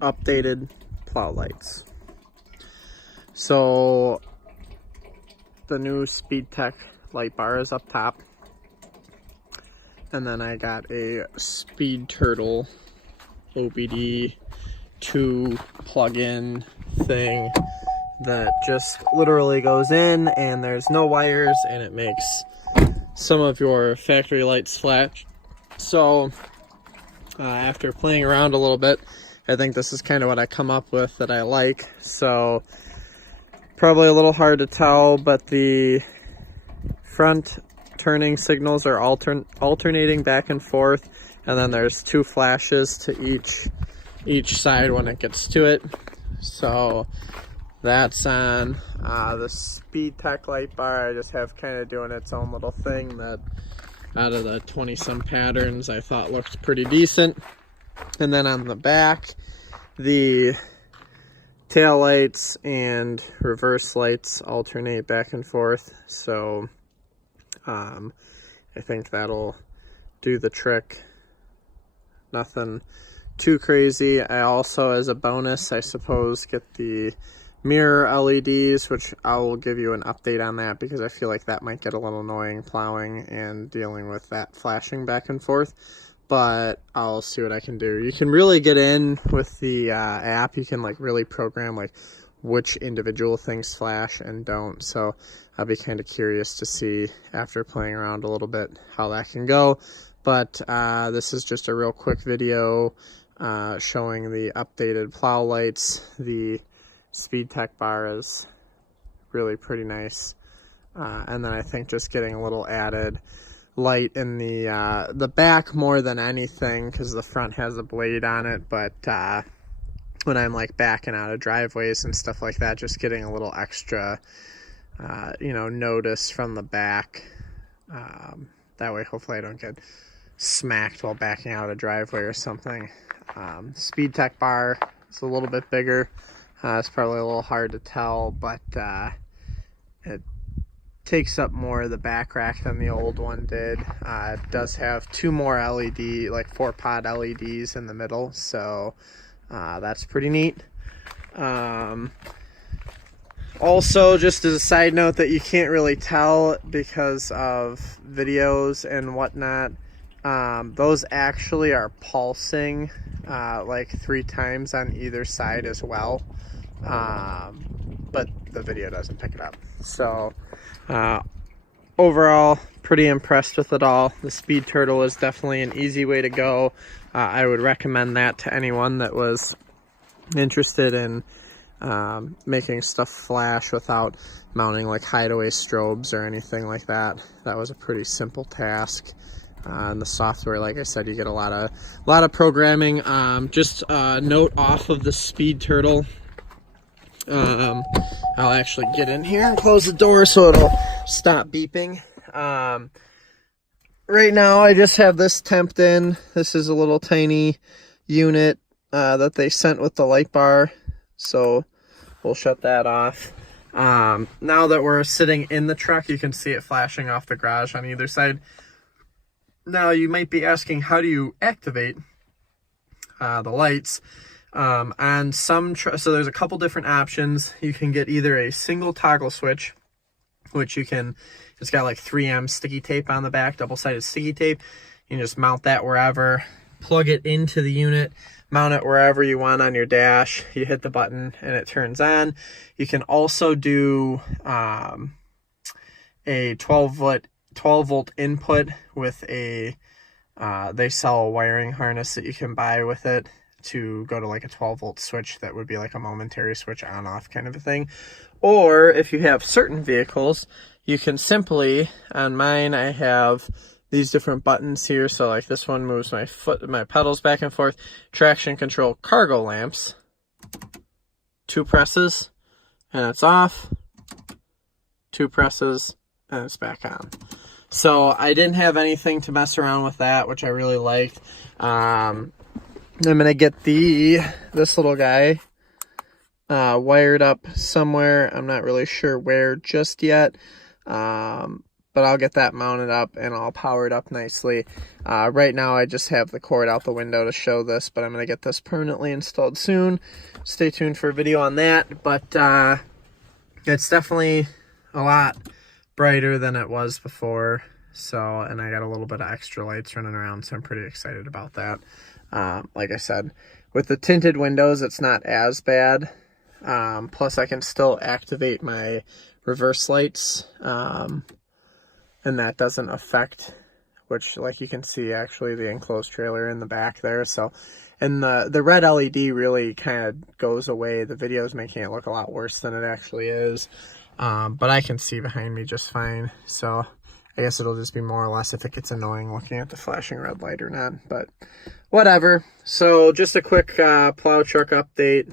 updated plow lights. So the new SpeedTech light bar is up top, and then I got a SpeedTurtle OBD 2 plug-in thing that just literally goes in, and there's no wires, and it makes some of your factory lights flash. So after playing around a little bit, I think this is kind of what I come up with that I like. So probably a little hard to tell, but the front turning signals are alternating back and forth, and then there's 2 flashes to each side when it gets to it. So that's on the SpeedTech light bar. I just have kind of doing its own little thing that out of the 20 some patterns I thought looked pretty decent. And then on the back, the tail lights and reverse lights alternate back and forth. So I think that'll do the trick. Nothing too crazy. I also, as a bonus, I suppose, get the mirror LEDs, which I will give you an update on that because I feel like that might get a little annoying plowing and dealing with that flashing back and forth, but I'll see what I can do. You can really get in with the app. You can like really program like which individual things flash and don't, so I'll be kind of curious to see after playing around a little bit how that can go. But this is just a real quick video showing the updated plow lights. The SpeedTech bar is really pretty nice, and then I think just getting a little added light in the back more than anything, because the front has a blade on it, but when I'm like backing out of driveways and stuff like that, just getting a little extra notice from the back. That way hopefully I don't get smacked while backing out of a driveway or something. SpeedTech bar is a little bit bigger. It's probably a little hard to tell, but it takes up more of the back rack than the old one did. It does have 2 more LED, like 4-pod LEDs in the middle, so that's pretty neat. Also, just as a side note that you can't really tell because of videos and whatnot, those actually are pulsing like 3 times on either side as well, but the video doesn't pick it up. So overall, pretty impressed with it all. The SpeedTurtle is definitely an easy way to go. I would recommend that to anyone that was interested in making stuff flash without mounting like hideaway strobes or anything like that. That was a pretty simple task. And the software, like I said, you get a lot of programming. Just a note off of the SpeedTurtle. I'll actually get in here and close the door so it'll stop beeping. Right now I just have this temped in. This is a little tiny unit that they sent with the light bar, so we'll shut that off. Now that we're sitting in the truck, you can see it flashing off the garage on either side. Now you might be asking, how do you activate the lights? On some so there's a couple different options. You can get either a single toggle switch, which it's got like 3M sticky tape on the back, double-sided sticky tape. You can just mount that wherever, plug it into the unit, mount it wherever you want on your dash. You hit the button and it turns on. You can also do a 12 volt input with a they sell a wiring harness that you can buy with it to go to like a 12 volt switch that would be like a momentary switch on off kind of a thing. Or if you have certain vehicles, you can simply, on mine I have these different buttons here. So like this one moves my pedals back and forth. Traction control cargo lamps, 2 presses and it's off, 2 presses and it's back on. So I didn't have anything to mess around with that, which I really liked. I'm gonna get this little guy wired up somewhere. I'm not really sure where just yet, but but I'll get that mounted up and I'll power it up nicely. Right now I just have the cord out the window to show this, but I'm going to get this permanently installed soon. Stay tuned for a video on that, but it's definitely a lot brighter than it was before. So, and I got a little bit of extra lights running around, so I'm pretty excited about that. Like I said, with the tinted windows, it's not as bad. Plus I can still activate my reverse lights, and that doesn't affect, which, like you can see, actually the enclosed trailer in the back there. So, and the red LED really kind of goes away. The video is making it look a lot worse than it actually is. But I can see behind me just fine. So I guess it'll just be more or less if it gets annoying looking at the flashing red light or not, but whatever. So just a quick plow truck update.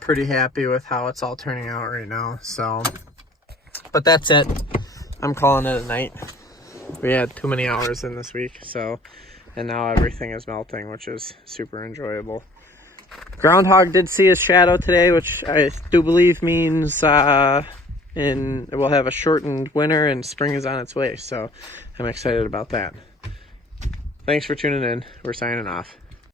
Pretty happy with how it's all turning out right now. So, but that's it. I'm calling it a night. We had too many hours in this week, so, and now everything is melting, which is super enjoyable. Groundhog did see his shadow today, which I do believe means we'll have a shortened winter and spring is on its way. So I'm excited about that. Thanks for tuning in. We're signing off.